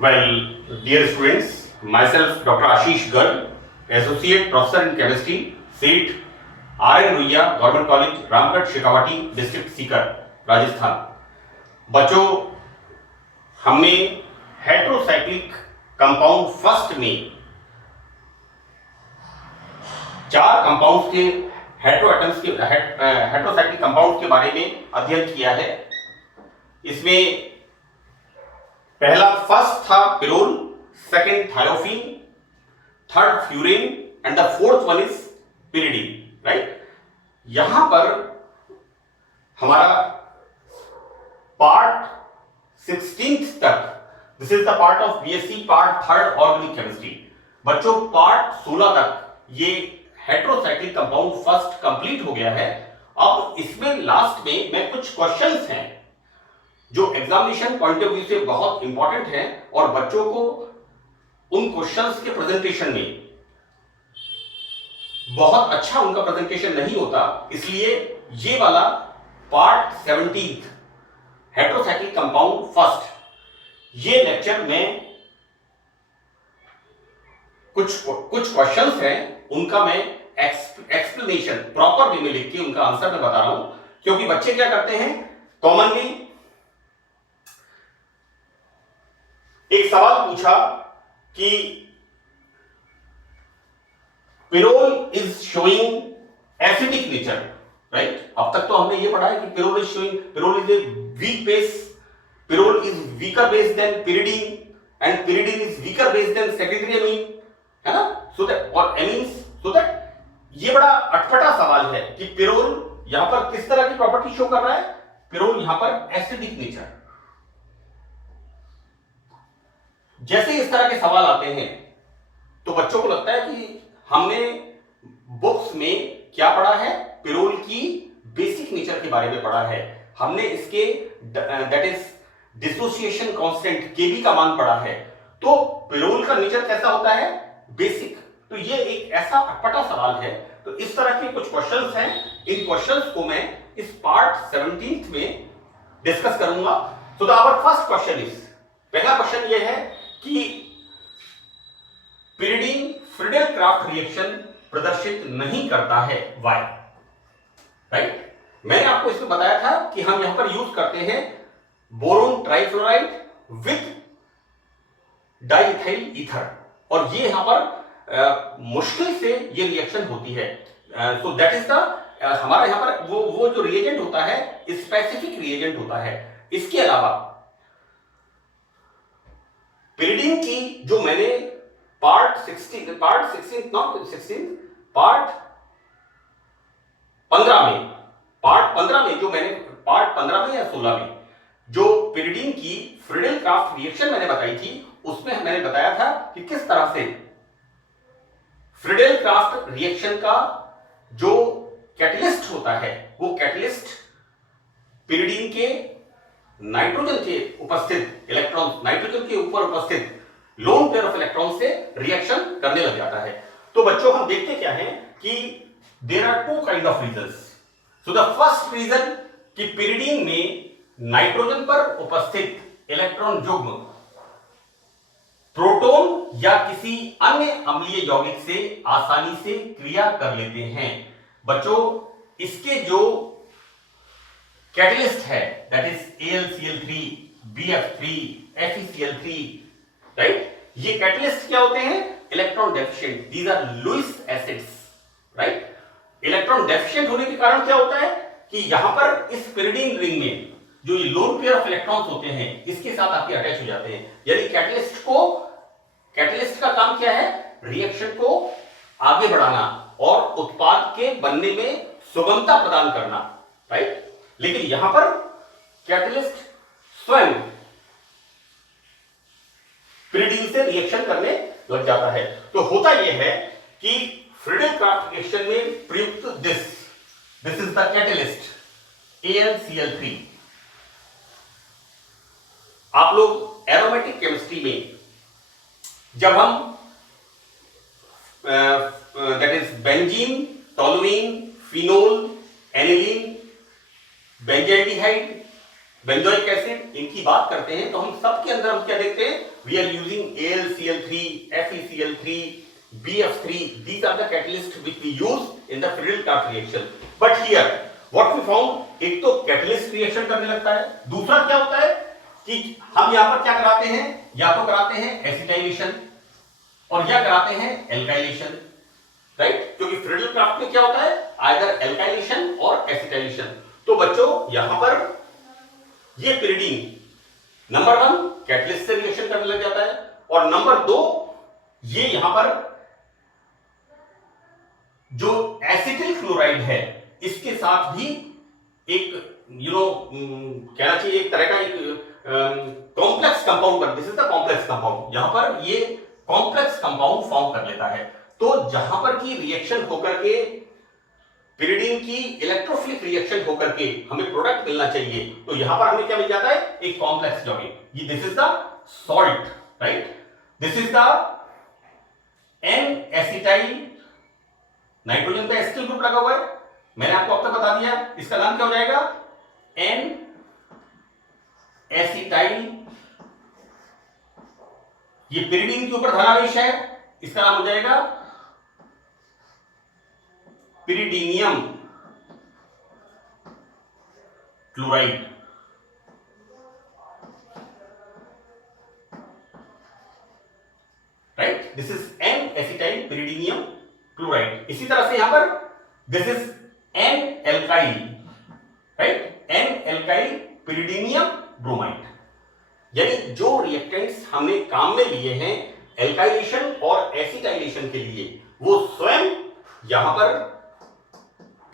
Well, dear students, myself Dr. Ashish Garg, Associate Professor in Chemistry, SEET, R.N. Ruiya, Government College, Ramgarh, Shekhawati, District Sikar, Rajasthan. बच्चों, हमने heterocyclic compound first में चार compounds के हेट्रोएटम्स के heterocyclic compound के बारे में अध्ययन किया है। इसमें पहला फर्स्ट था pyrrole, second thiophene, third furan and the fourth one is pyridine. Right, यहां पर हमारा पार्ट 16 तक, this is the part of BSc part third organic chemistry. बच्चों, पार्ट 16 तक ये हेट्रोसाइक्लिक कंपाउंड फर्स्ट कंप्लीट हो गया है। अब इसमें लास्ट में मैं कुछ क्वेश्चंस हैं जो एग्जामिनेशन पॉइंट ऑफ व्यू से बहुत इंपॉर्टेंट है और बच्चों को उन क्वेश्चंस के प्रेजेंटेशन में बहुत अच्छा उनका प्रेजेंटेशन नहीं होता, इसलिए ये वाला पार्ट 17 हेट्रोसाइक्लिक कंपाउंड फर्स्ट, ये लेक्चर में कुछ क्वेश्चंस हैं, उनका मैं एक्सप्लेनेशन प्रॉपर वे में लिख के उनका आंसर मैं बता रहा हूं। क्योंकि बच्चे क्या करते हैं, कॉमनली एक सवाल पूछा कि pyrrole is showing acidic nature. Right, अब तक तो हमने ये पढ़ा है कि pyrrole is a weak base, pyrrole is weaker base than pyridine and pyridine is weaker base than secondary amine, है ना। सो दैट और एमीन्स, सो दैट ये बड़ा अटपटा सवाल है कि पिरोल यहां पर किस तरह की प्रॉपर्टी शो कर रहा है। पिरोल यहां पर एसिडिक नेचर। जैसे इस तरह के सवाल आते हैं तो बच्चों को लगता है कि हमने बुक्स में क्या पढ़ा है, पिरोल की बेसिक नेचर के बारे में पढ़ा है, हमने इसके दैट इज डिसोसिएशन कांस्टेंट केबी का मान पढ़ा है। तो पिरोल का नेचर कैसा होता है, बेसिक। तो ये एक ऐसा अटपटा सवाल है। तो इस तरह के कुछ क्वेश्चंस हैं, इन क्वेश्चंस को मैं इस पार्ट 17 में डिस्कस करूंगा। So the our first question is, पहला क्वेश्चन ये है कि पिरिडीन फ्रीडेल-क्राफ्ट रिएक्शन प्रदर्शित नहीं करता है, व्हाई। राइट, मैंने आपको इसमें बताया था कि हम यहां पर यूज करते हैं boron trifluoride with diethyl ether, और ये यहां पर मुश्किल से ये रिएक्शन होती है। सो दैट इज द हमारा यहां पर वो जो रिएजेंट होता है स्पेसिफिक रिएजेंट होता है। इसके अलावा पिरिडीन की जो मैंने पार्ट 15 में जो मैंने पार्ट 15 में या 16 में जो पिरिडीन की फ्रीडेल-क्राफ्ट रिएक्शन मैंने बताई थी, उसमें मैंने बताया था कि किस तरह से फ्रीडेल-क्राफ्ट रिएक्शन का जो कैटलिस्ट होता है, वो कैटलिस्ट पिरिडीन के नाइट्रोजन के उपस्थित इलेक्ट्रॉन, नाइट्रोजन के ऊपर उपस्थित लोन पेयर ऑफ इलेक्ट्रॉन से रिएक्शन करने लग जाता है। तो बच्चों, हम देखते क्या है कि there are two kind of reasons. So the first reason कि पिरिडीन में नाइट्रोजन पर उपस्थित इलेक्ट्रॉन युग्म प्रोटॉन या किसी अन्य अम्लीय यौगिक से आसानी से क्रिया कर लेते हैं। बच्चों, इसके जो कैटलिस्ट है that is AlCl3, BF3, FeCl3, right, ये कैटलिस्ट क्या होते हैं, electron deficient, these are Lewis acids. Right, electron deficient होने के कारण क्या होता है कि यहां पर इस पिरिडीन रिंग में जो ये लोन पेयर ऑफ इलेक्ट्रॉन्स होते हैं, इसके साथ आपके अटैच हो जाते हैं। यानी कैटलिस्ट का काम क्या है, रिएक्शन को आगे बढ़ाना और उत्पाद के बनने में सुगमता प्रदान करना। राइट, लेकिन यहां पर कैटलिस्ट स्वयं पिरिडीन से रिएक्शन करने लग जाता है। तो होता यह है कि फ्रीडेल-क्राफ्ट रिएक्शन में प्रयुक्त this is the catalyst AlCl3। आप लोग एरोमेटिक केमिस्ट्री में जब हम that is benzene, toluene, phenol, aniline, benzaldehyde benzoic acid, इनकी बात करते हैं तो हम सबके अंदर हम क्या देखते हैं, we are using AlCl3, FeCl3, BF3, these are the catalysts which we use in the Friedel-Crafts reaction. But here what we found, एक तो कैटलिस्ट रिएक्शन करने लगता है, दूसरा क्या होता है कि हम यहां पर क्या कराते हैं, या तो कराते हैं एसिटाइलेशन और या कराते हैं एल्काइलेशन, राइट, क्योंकि फ्रिडल-क्राफ्ट में क्या होता है, आइदर एल्काइलेशन और एसिटाइलेशन। तो बच्चों यहां पर ये पिरिडीन नंबर 1 कैटलिस्ट से रिएक्शन करने लग जाता है, और नंबर 2 ये यहां पर जो एसिटिल क्लोराइड है इसके साथ भी एक कहना चाहिए एक तरह का एक कॉम्प्लेक्स कंपाउंड बन, this is the complex compound, यहां पर ये कॉम्प्लेक्स कंपाउंड फॉर्म कर लेता है। तो जहां पर की रिएक्शन होकर के पिरिडीन की इलेक्ट्रोफिलिक रिएक्शन होकर के हमें प्रोडक्ट मिलना चाहिए, तो यहां पर हमें क्या मिल जाता है, एक कॉम्प्लेक्स जॉइंट, ये this is the salt, right, this is the N acetyl, nitrogen पे एसिटिल ग्रुप लगा हुआ है, मैंने आपको अब तक बता दिया, इसका नाम क्या हो जाएगा, एन एसिटाइल, ये पिरिडीन के ऊपर धनावेश है, इसका नाम हो जाएगा pyridinium chloride, right, this is N acetyl pyridinium chloride. इसी तरह से यहां पर this is N alkyl, right, N alkyl pyridinium bromide. यानी जो रिएक्टेंट्स हमने काम में लिए हैं एल्काइलेशन और एसिटाइलेशन के लिए, वो स्वयं यहां पर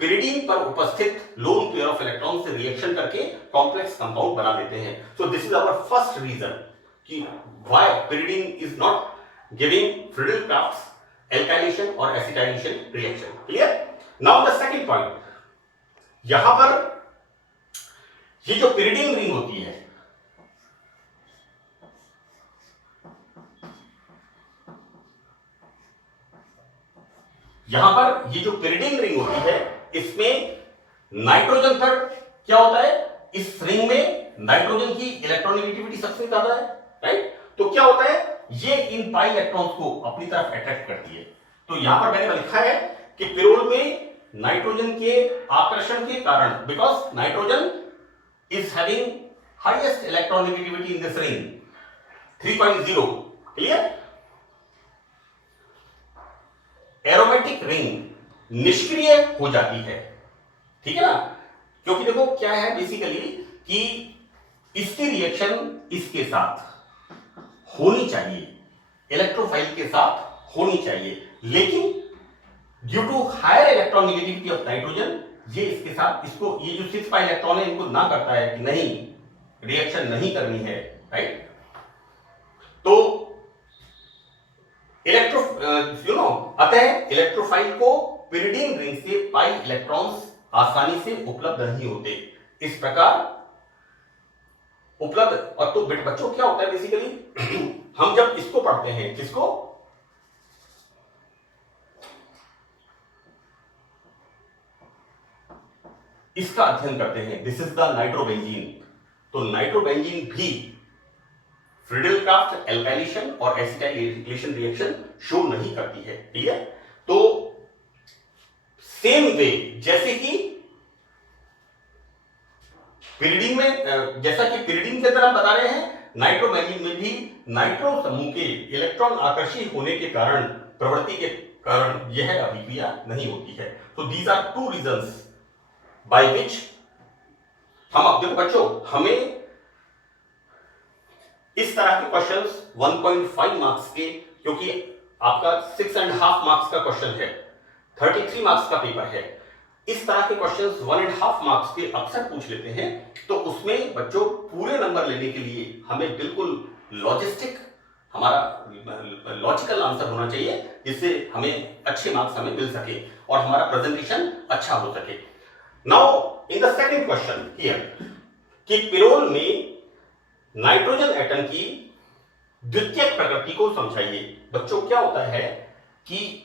पिरिडीन पर उपस्थित लोन पेयर ऑफ इलेक्ट्रॉन से रिएक्शन करके कॉम्प्लेक्स कंपाउंड बना देते हैं। So this is our first reason कि why pyridine is not giving Friedel Crafts alkylation और acetylation reaction. Clear? Now the second point, यहां पर ये जो पिरिडीन रिंग होती है, यहां पर ये जो पिरिडीन रिंग होती है इसमें नाइट्रोजन थर्ड क्या होता है, इस रिंग में नाइट्रोजन की इलेक्ट्रोनेगेटिविटी सबसे ज्यादा है, राइट, तो क्या होता है, ये इन पाई इलेक्ट्रॉन्स को अपनी तरफ अट्रैक्ट करती है। तो यहां पर मैंने लिखा है कि पिरोल में नाइट्रोजन के आकर्षण के कारण, because nitrogen is having highest electronegativity in this ring 3.0, clear, aromatic ring निष्क्रिय हो जाती है, ठीक है ना, क्योंकि देखो क्या है बेसिकली कि इसकी रिएक्शन इसके साथ होनी चाहिए, इलेक्ट्रोफाइल के साथ होनी चाहिए, लेकिन due to higher electronegativity of nitrogen ये इसके साथ, इसको ये जो 6 पाई इलेक्ट्रॉन है इनको ना करता है कि नहीं रिएक्शन नहीं करनी है, राइट, तो अतः इलेक्ट्रोफाइल को पिरिडीन रिंग से पाई इलेक्ट्रॉन्स आसानी से उपलब्ध नहीं होते, इस प्रकार उपलब्ध। और तो बच्चों क्या होता है बेसिकली हम जब इसको पढ़ते हैं, किसको, इसका अध्ययन करते हैं, दिस इज द नाइट्रोबेंजीन, तो नाइट्रोबेंजीन भी फ्रिडल-क्राफ्ट एल्काइलेशन और एसिटाइलेशन रिएक्शन शो नहीं करती है, ठीक है। तो सेम वे जैसे कि पिरिडीन में, जैसा कि पिरिडीन के अंदर हम बता रहे हैं, नाइट्रोबेंजीन में भी नाइट्रो समूह के इलेक्ट्रॉन आकर्षित होने के कारण, प्रवृत्ति के कारण यह अभिक्रिया नहीं होती है। तो these are 2 reasons by which हम, अब देखो बच्चों, हमें इस तरह के क्वेश्चंस 1.5 मार्क्स के, क्योंकि आपका 6.5 मार्क्स का क्वेश्चन है, 33 मार्क्स का पेपर है, इस तरह के क्वेश्चंस 1.5 मार्क्स के अक्सर पूछ लेते हैं। तो उसमें बच्चों पूरे नंबर लेने के लिए हमें बिल्कुल लॉजिस्टिक, हमारा लॉजिकल आंसर होना चाहिए, जिससे हमें अच्छे मार्क्स हमें मिल सके और हमारा प्रेजेंटेशन अच्छा हो सके। Now in the second question here, कि पिरोल में नाइट्रोजन एटम की द्वितीयक प्रकृति को समझाइए। बच्चों क्या होता है कि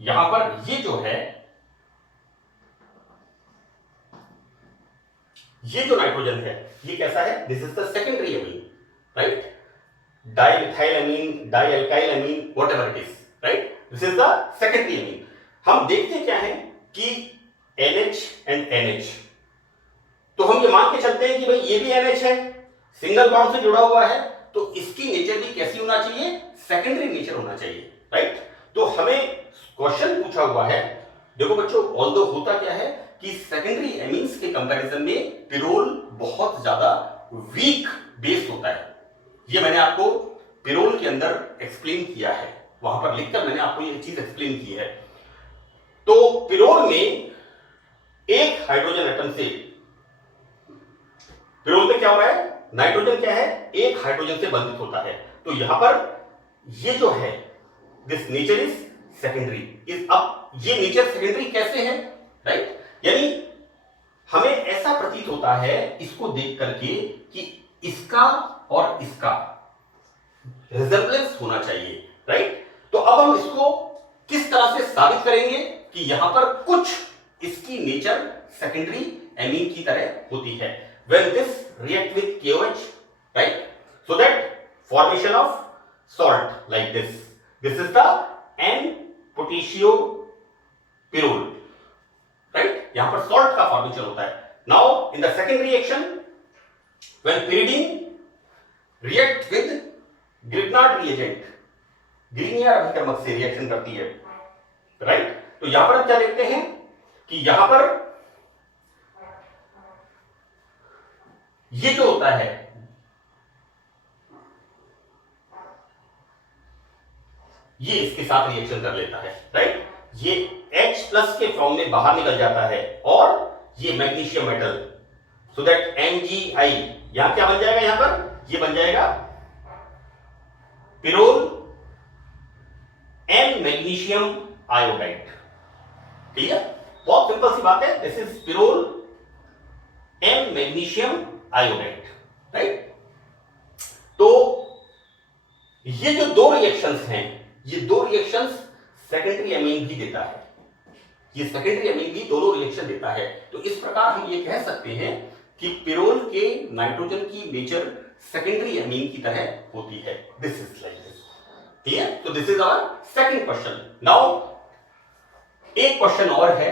यहां पर ये जो है, ये जो नाइट्रोजन है ये कैसा है, this is the secondary amine, right, dimethyl amine, dialkyl amine, whatever it is, right, this is the secondary amine. हम देखते क्या है कि NH एंड NH, तो हम ये मान के चलते हैं कि भाई ये भी NH है, सिंगल बॉन्ड से जुड़ा हुआ है, तो इसकी नेचर भी कैसी होना चाहिए, सेकेंडरी नेचर होना चाहिए, राइट। तो हमें क्वेश्चन पूछा हुआ है, देखो बच्चों, ऑल्दो होता क्या है कि सेकेंडरी एमीन्स के कंपैरिजन में पिरोल बहुत ज्यादा वीक बेस होता है। ये मैंने आपको पिरोल के अंदर एक्सप्लेन किया है, वहां पर लिखकर मैंने आपको ये चीज एक्सप्लेन की है। तो पिरोल में एक हाइड्रोजन एटम से, पिरोल में क्या हो रहा है, नाइट्रोजन क्या है, एक हाइड्रोजन से बंधित होता है, तो यहां पर ये जो है this nature is secondary, is अब ये नेचर सेकेंडरी कैसे है, राइट, यानी हमें ऐसा प्रतीत होता है इसको देख करके कि इसका और इसका रिजेम्बलेंस होना चाहिए, राइट। तो अब हम इसको किस तरह से साबित करेंगे कि यहां पर कुछ इसकी नेचर सेकेंडरी एमीन की तरह होती है, when this react with KOH, right, so that formation of salt like this, this is the N potassio pyrrole, right, यहां पर salt का फॉर्मेशन होता है। now in the second reaction when pyridine react with Grignard reagent, ग्रीनियर अभिकर्मक से reaction करती है, right, तो यहां पर हम क्या देखते हैं कि यहां पर ये जो होता है ये इसके साथ रिएक्शन कर लेता है, राइट, ये H प्लस के फॉर्म में बाहर निकल जाता है और ये magnesium metal, so that MgI यहां क्या बन जाएगा, यहां पर ये बन जाएगा pyrrole M magnesium iodide, clear, बहुत सिंपल सी बात है, this is pyrrole M magnesium iodide, right. तो ये जो दो रिएक्शंस हैं, ये दो रिएक्शंस सेकेंडरी अमीन भी देता है, ये सेकेंडरी अमीन भी दोनों रिएक्शन देता है, तो इस प्रकार हम ये कह सकते हैं कि पिरोल के नाइट्रोजन की नेचर सेकेंडरी अमीन की तरह होती है, this is like this, clear. तो this is our second question. Now एक क्वेश्चन और है,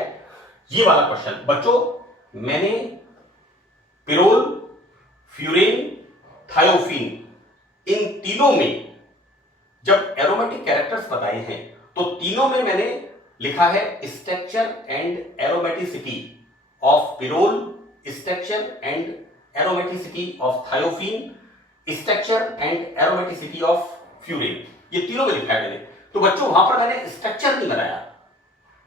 ये वाला क्वेश्चन बच्चों, मैंने पिरोल, फ्यूरेन, थायोफीन इन तीनों में जब एरोमेटिक कैरेक्टर्स बताए हैं तो तीनों में मैंने लिखा है structure and aromaticity of pyrrole, structure and aromaticity of thiophene, structure and aromaticity of furan, ये तीनों में लिखा है मैंने। तो बच्चों वहां पर मैंने स्ट्रक्चर नहीं बनाया,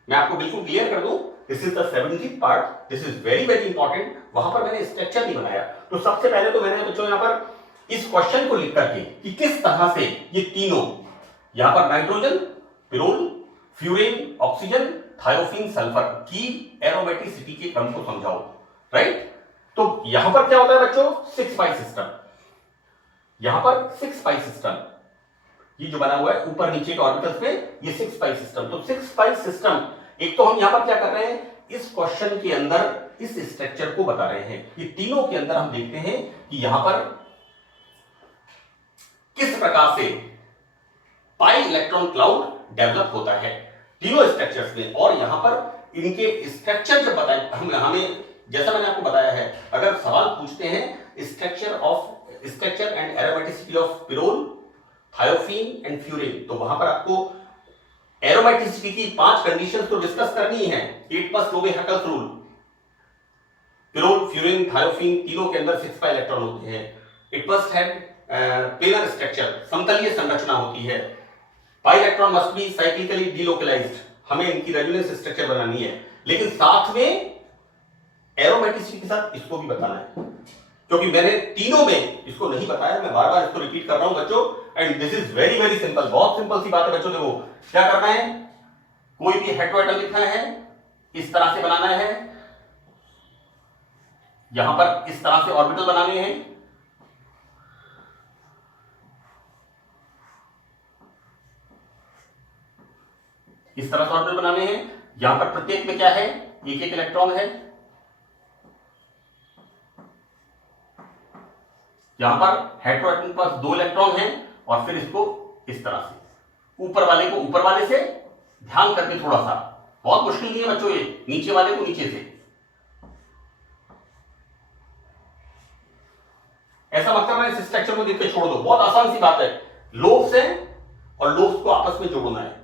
मैं आपको बिल्कुल क्लियर कर दूं, this is the 17th part, this is very very important, वहां पर मैंने स्ट्रक्चर नहीं बनाया। तो सबसे पहले तो मैंने बच्चों यहां पर इस क्वेश्चन को लिख करके कि किस तरह से ये तीनों, यहां पर nitrogen, pyrrole, furan, oxygen, thiophene, sulphur की एरोमेटिसिटी के क्रम को समझाओ, राइट। तो यहां पर क्या होता है बच्चों, 6 पाई सिस्टम, यहां पर 6 पाई सिस्टम, ये जो बना हुआ है ऊपर नीचे के ऑर्बिटल्स पे, ये 6 पाई सिस्टम। तो 6 पाई सिस्टम, एक तो हम यहां पर क्या कर रहे हैं, इस क्वेश्चन के अंदर इस स्ट्रक्चर को बता रहे हैं, ये तीनों के अंदर हम देखते हैं कि यहां पर किस प्रकार से पाई इलेक्ट्रॉन क्लाउड डेवलप होता है तीनों स्ट्रक्चर्स में। और यहां पर इनके स्ट्रक्चर जब बताए हमें, जैसा मैंने आपको बताया है, अगर सवाल पूछते हैं structure and aromaticity of pyrrole, thiophene and furan, तो वहां पर आपको एरोमेटिसिटी की 5 कंडीशंस तो डिस्कस करनी है, it must obey Huckel's rule. Pyrrole, furan, thiophene तीनों के अंदर 6 पाई इलेक्ट्रॉन होते हैं, it must have planar structure, समतलीय संरचना होती है, pi electron must be cyclically delocalized, हमें इनकी रेजोनेंस स्ट्रक्चर बनानी है, लेकिन साथ में एरोमेटिसिटी के साथ इसको भी बताना है, क्योंकि मैंने तीनों में इसको नहीं बताया, मैं बार बार इसको रिपीट कर रहा हूं बच्चों, and this is very very simple, बहुत सिंपल सी बात है बच्चों। देखो क्या करना है, कोई भी हेटेरोएटम लिखना है, इस तरह से बनाना है, यहां पर इस तरह से ऑर्बिटल बनाने हैं, इस तरह से ऑर्बिटल बनाने हैं। यहां पर प्रत्येक में क्या है, एक एक इलेक्ट्रॉन है। यहां पर हेटेरोएटम के पास 2 इलेक्ट्रॉन हैं और फिर इसको इस तरह से ऊपर वाले को ऊपर वाले से, ध्यान करके थोड़ा सा, बहुत मुश्किल नहीं है बच्चों ये, नीचे वाले को नीचे से। ऐसा मत करना इस स्ट्रक्चर को देख के छोड़ दो, बहुत आसान सी बात है। लोब्स है और लोब्स को आपस में जोड़ना है,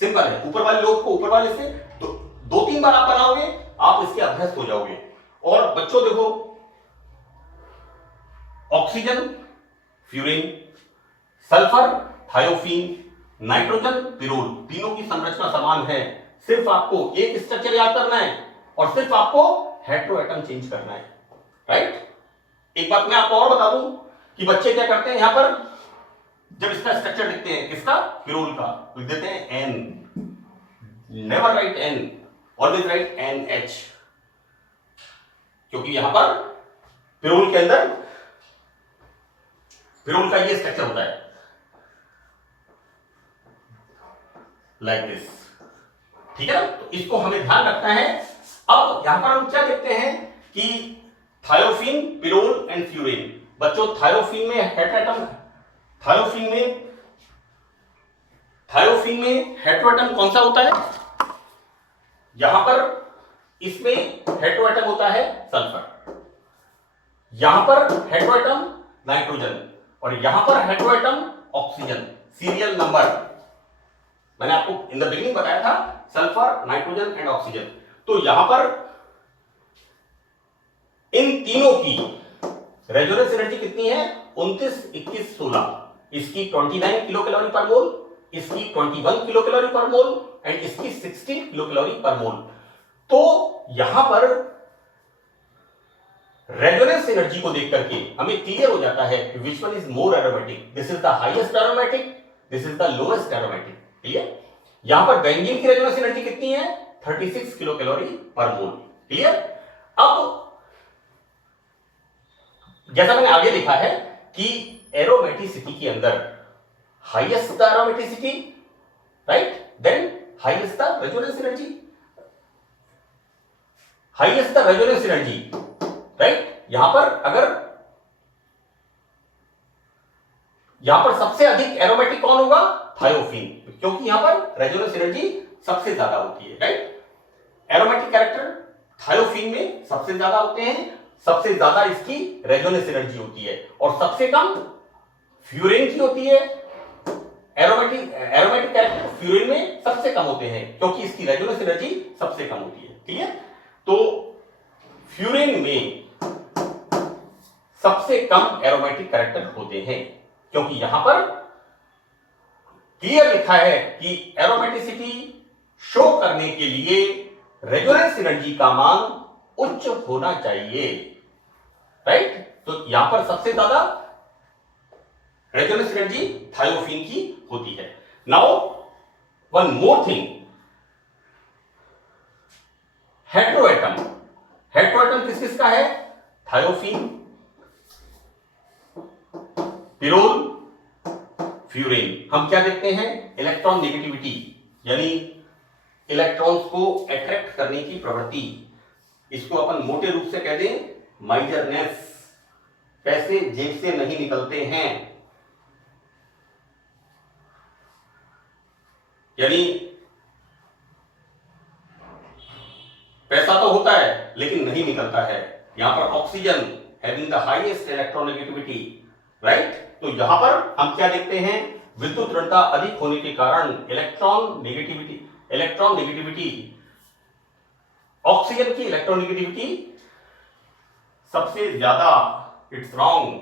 सिंपल है। ऊपर वाले लोब को ऊपर वाले से 2-3 बार आप बनाओगे, आप इसके अभ्यस्त हो जाओगे। और बच्चों देखो, oxygen furan, sulphur thiophene, nitrogen pyrrole, तीनों की संरचना समान है। सिर्फ आपको एक स्ट्रक्चर याद करना है और सिर्फ आपको हेटेरोएटम चेंज करना है, राइट। एक बात मैं आपको और बता दूं कि बच्चे क्या करते हैं, यहां पर जब इसका स्ट्रक्चर लिखते हैं, किसका, पिरोल का, लिख देते हैं N, never write N, always write NH, क्योंकि यहां पर पिरोल के अंदर पिरोल का ये स्ट्रक्चर होता है, लाइक दिस, ठीक है ना। तो इसको हमें ध्यान रखना है। अब यहां पर हम क्या देखते हैं कि थायोफीन, पिरोल एंड फ्यूरिन। बच्चों थायोफीन में हेटेरोएटम, थायोफीन में हेटेरोएटम कौन सा होता है, यहां पर इसमें हेटेरोएटम होता है सल्फर, यहां पर हेटेरोएटम नाइट्रोजन और यहां पर हेटेरोएटम ऑक्सीजन। सीरियल नंबर मैंने आपको इन द बिगिनिंग बताया था, सल्फर, नाइट्रोजन एंड ऑक्सीजन। तो यहां पर इन तीनों की रेजोनेंस एनर्जी कितनी है, 29, 21, 16। इसकी 29 किलो कैलोरी पर मोल, इसकी 21 किलो कैलोरी पर मोल एंड इसकी 16 किलो कैलोरी पर मोल। तो यहां पर रेजोनेंस एनर्जी को देख करके हमें क्लियर हो जाता है कि which one is more aromatic, this is the highest aromatic, this is the lowest aromatic, clear. यहां पर बेंजीन की रेजोनेंस एनर्जी कितनी है, 36 किलो कैलोरी पर मोल, क्लियर। अब जैसा मैंने आगे लिखा है कि एरोमेटिसिटी के अंदर highest the aromaticity, right, then highest the resonance energy, highest the resonance energy, right. यहां पर अगर यहां पर सबसे अधिक एरोमेटिक कौन होगा, थायोफीन, क्योंकि यहां पर रेजोनेंस एनर्जी सबसे ज्यादा होती है, राइट। एरोमेटिक कैरेक्टर थायोफीन में सबसे ज्यादा होते हैं, सबसे ज्यादा इसकी रेजोनेंस एनर्जी होती है और सबसे कम फ्यूरिन की होती है। एरोमेटिक कैरेक्टर फ्यूरिन में सबसे कम होते हैं क्योंकि इसकी रेजोनेंस एनर्जी सबसे कम होती है, ठीक है। तो फ्यूरिन में सबसे कम एरोमेटिक कैरेक्टर होते हैं क्योंकि यहां पर क्लियर लिखा है कि एरोमेटिसिटी शो करने के लिए रेजोनेंस एनर्जी का मान उच्च होना चाहिए, राइट। तो यहां पर सबसे ज्यादा रेजोनेंस एनर्जी थायोफीन की होती है। Now one more thing, heteroatom, heteroatom किस किस का है, थायोफीन, पिरोल, फ्यूरिन। हम क्या देखते हैं, इलेक्ट्रॉन नेगेटिविटी, यानी इलेक्ट्रॉन्स को अट्रैक्ट करने की प्रवृत्ति, इसको अपन मोटे रूप से कह दें माइजरनेस, पैसे जेब से नहीं निकलते हैं, यानी पैसा तो होता है लेकिन नहीं निकलता है। यहां पर oxygen having the highest electronegativity, right. तो यहां पर हम क्या देखते हैं, विद्युत ऋणता अधिक होने के कारण इलेक्ट्रॉन नेगेटिविटी, ऑक्सीजन की इलेक्ट्रोनेगेटिविटी सबसे ज्यादा, इट्स रॉन्ग,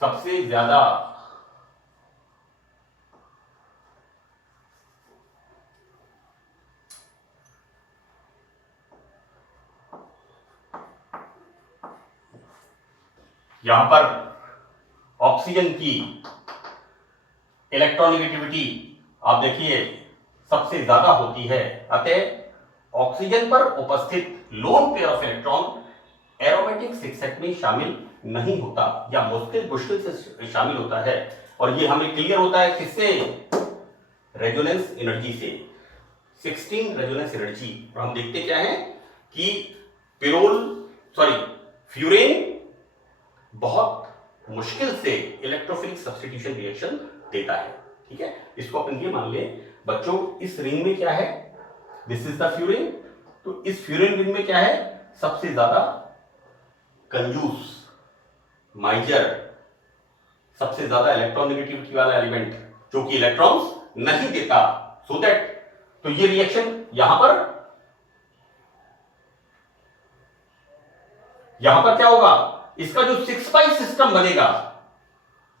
सबसे ज्यादा यहां पर ऑक्सीजन की इलेक्ट्रोनेगेटिविटी आप देखिए सबसे ज्यादा होती है, अतः ऑक्सीजन पर उपस्थित lone pair of electron aromatic sextet में शामिल नहीं होता या मुश्किल से शामिल होता है। और ये हमें क्लियर होता है किससे, रेजोनेंस एनर्जी से, 16 रेजोनेंस एनर्जी। और हम देखते क्या है कि फ्यूरेन बहुत मुश्किल से इलेक्ट्रोफिलिक सब्स्टिट्यूशन रिएक्शन देता है। ठीक है, इसको अपन ये मान ले बच्चों, इस रिंग में क्या है, दिस इज द फ्यूरेन। तो इस फ्यूरेन रिंग में क्या है, सबसे ज्यादा कंजूस, माइजर, सबसे ज्यादा इलेक्ट्रॉन नेगेटिविटी वाला एलिमेंट जो कि इलेक्ट्रॉन्स नहीं देता, सो दैट तो ये रिएक्शन यहां पर क्या होगा, इसका जो 6 पाई सिस्टम बनेगा,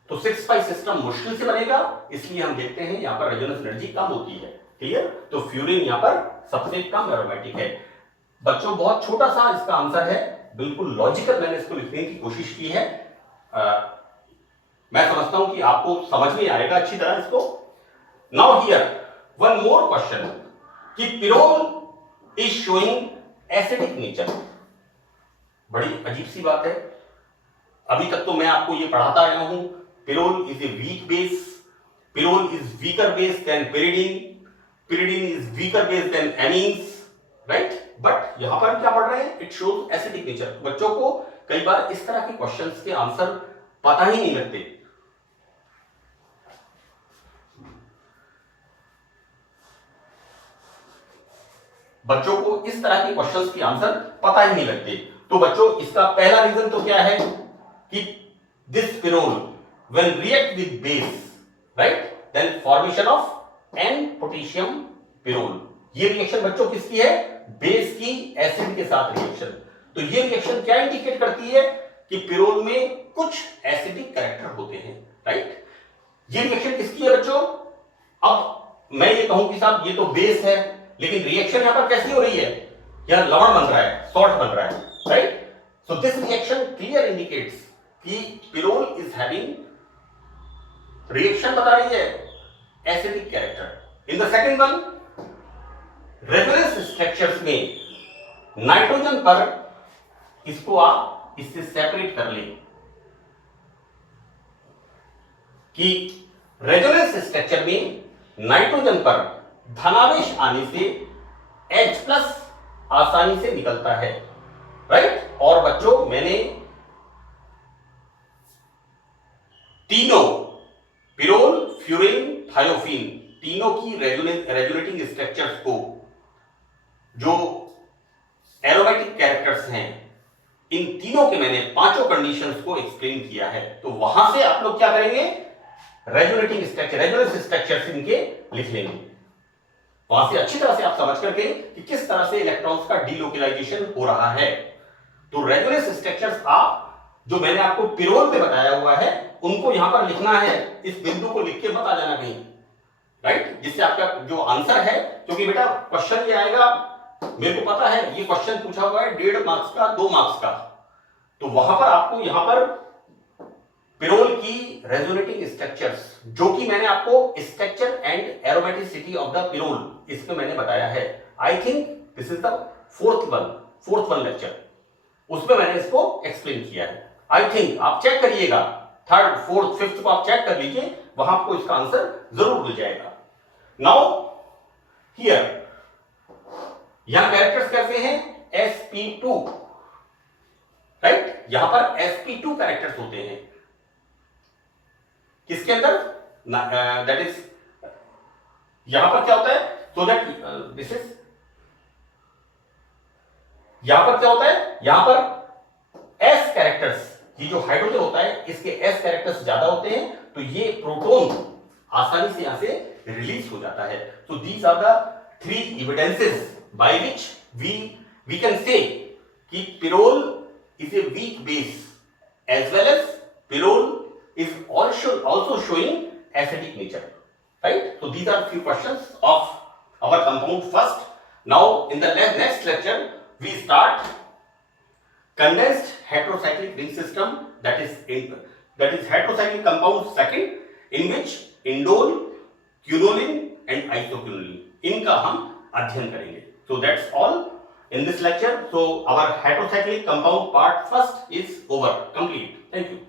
तो 6 पाई सिस्टम मुश्किल से बनेगा, इसलिए हम देखते हैं यहां पर रेजोनेंस एनर्जी कम होती है। क्लियर? तो फ्यूरिन यहां पर सबसे कम एरोमेटिक है। बच्चों बहुत छोटा सा इसका आंसर है, बिल्कुल लॉजिकल मैंने इसको लिखने की कोशिश की है। मैं समझता हूं कि आपको समझ में आएगा अच्छी तरह इसको। Now here one more question कि pyrrole is showing acidic nature. बड़ी अजीब सी बात है, अभी तक तो मैं आपको ये पढ़ाता आया हूं, pyrrole is a weak base, pyrrole is weaker base than pyridine, pyridine is weaker base than amines, right? But यहां पर क्या पढ़ रहे हैं, इट शोज एसिडिक नेचर। बच्चों को कई बार इस तरह के क्वेश्चंस के आंसर पता ही नहीं लगते। बच्चों को इस तरह के क्वेश्चंस के आंसर पता ही नहीं लगते। तो बच्चों इसका पहला रीजन तो क्या है कि this pyrrole when react with base, right, then formation of N potassium pyrrole. ये रिएक्शन बच्चों किसकी है, बेस की एसिड के साथ रिएक्शन। तो ये रिएक्शन क्या इंडिकेट करती है कि पिरोल में कुछ एसिडिक कैरेक्टर होते हैं, राइट? ये रिएक्शन किसकी है बच्चों? अब मैं ये कहूं कि साहब ये तो बेस है, लेकिन रिएक्शन यहां पर कैसी हो रही है, यहां लवण बन रहा है, सॉल्ट बन रहा है, right? So this reaction clear indicates कि पिरोल इज हैविंग, रिएक्शन बता रही है acidic character. In the second one, resonance structures में नाइट्रोजन पर, इसको आप इससे सेपरेट कर लें कि रेजोनेंस स्ट्रक्चर में नाइट्रोजन पर धनावेश आने से H+ आसानी से निकलता है, राइट? और बच्चों मैंने तीनों पिरोल, फ्यूरिन, थायोफिन, तीनों की रेजोनेटिंग स्ट्रक्चर्स को, जो एरोमेटिक कैरेक्टर्स हैं, इन तीनों के मैंने पांचों कंडीशंस को एक्सप्लेन किया है। तो वहां से आप लोग क्या करेंगे, रेजोनेटिंग स्ट्रक्चर, रेजोनेंस स्ट्रक्चर्स इनके लिख लेंगे। वहां से अच्छी तरह से आप समझ करके कि किस तरह से इलेक्ट्रॉन्स का डीलोकलाइजेशन हो रहा है। तो रेजोनेंस स्ट्रक्चर्स आप, जो मैंने आपको पिरोल पे बताया हुआ है, उनको यहां पर लिखना है, इस बिंदु को लिख के मत आ जाना कहीं, राइट? जिससे आपका जो आंसर है, क्योंकि बेटा क्वेश्चन ये आएगा, मेरे को पता है ये क्वेश्चन पूछा हुआ है 1.5 मार्क्स का, 2 मार्क्स का, तो वहां पर आपको यहां पर पिरोल की रेजोनेटिंग स्ट्रक्चर्स, जो कि मैंने आपको structure and aromaticity of the pyrrole इसमें मैंने बताया है। I think this is the fourth one lecture, उसमें मैंने इसको एक्सप्लेन किया है। आई थिंक आप चेक करिएगा, 3rd, 4th, 5th को आप चेक कर लीजिए, वहां आपको इसका आंसर जरूर मिल जाएगा। नाउ हियर, यहां कैरेक्टर्स कैसे हैं, sp2, राइट? यहां पर sp2 कैरेक्टर्स होते हैं किसके अंदर, दैट इज, यहां पर क्या होता है, सो दैट दिस इज, यहां पर क्या होता है, यहां पर s कैरेक्टर्स, ये जो हाइड्रोजन होता है इसके s कैरेक्टर्स ज्यादा होते हैं, तो ये प्रोटॉन आसानी से यहां से रिलीज हो जाता है। So these are the 3 evidences by which we can say कि pyrrole is a weak base as well as pyrrole is also showing acidic nature, right? So these are few questions of our compound first. Now in the next lecture we start condensed heterocyclic ring system, that is heterocyclic compound second, in which indole, quinoline and isoquinoline, इनका हम अध्ययन करेंगे। So that's all in this lecture. So our heterocyclic compound part first is over, complete. Thank you.